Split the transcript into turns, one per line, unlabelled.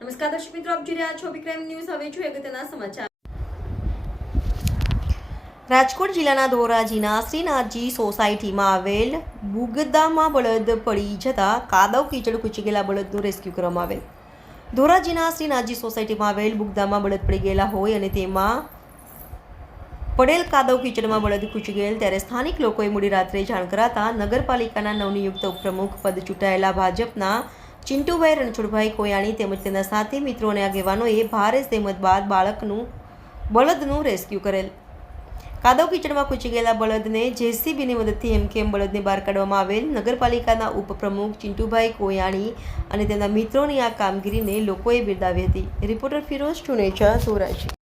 નમસ્કાર દર્શક મિત્રો, આપ જોઈ રહ્યા છો વિક્રમ ન્યૂઝ. હવે જોઈએ અગત્યના સમાચાર. રાજકોટ જિલ્લાના ધોરાજીના શ્રીનાથજી સોસાયટીમાં આવેલ બુગદામાં બળદ પડી જતા કાદવ કીચડ કૂચી ગયેલા બળદનું રેસ્ક્યુ કરવામાં આવેલ. ધોરાજીના શ્રીનાથજી સોસાયટીમાં આવેલ બુગદામાં બળદ પડી ગયેલા હોય અને તેમાં પડેલ કાદવ કીચડમાં બળદ ખૂચી ગયેલ ત્યારે સ્થાનિક લોકોએ મોડી રાત્રે જાણ કરાતા નગરપાલિકાના નવનિયુક્ત ઉપપ્રમુખ પદ ચૂંટાયેલા ભાજપના ચિંટુભાઈ રણછોડભાઈ કોયાણી તેમજ તેના સાથી મિત્રો અને આગેવાનોએ ભારે સહેમત બાદ બાળકનું બળદનું રેસ્ક્યુ કરેલ. કાદવ કિચડમાં કૂચી ગયેલા બળદને જેસીબીની મદદથી હેમખેમ બળદને બહાર કાઢવામાં આવેલ. નગરપાલિકાના ઉપપ્રમુખ ચિંટુભાઈ કોયાણી અને તેના મિત્રોની આ કામગીરીને લોકોએ બિરદાવી હતી. રિપોર્ટર ફિરોઝ ચુનેચા, ધોરાજી.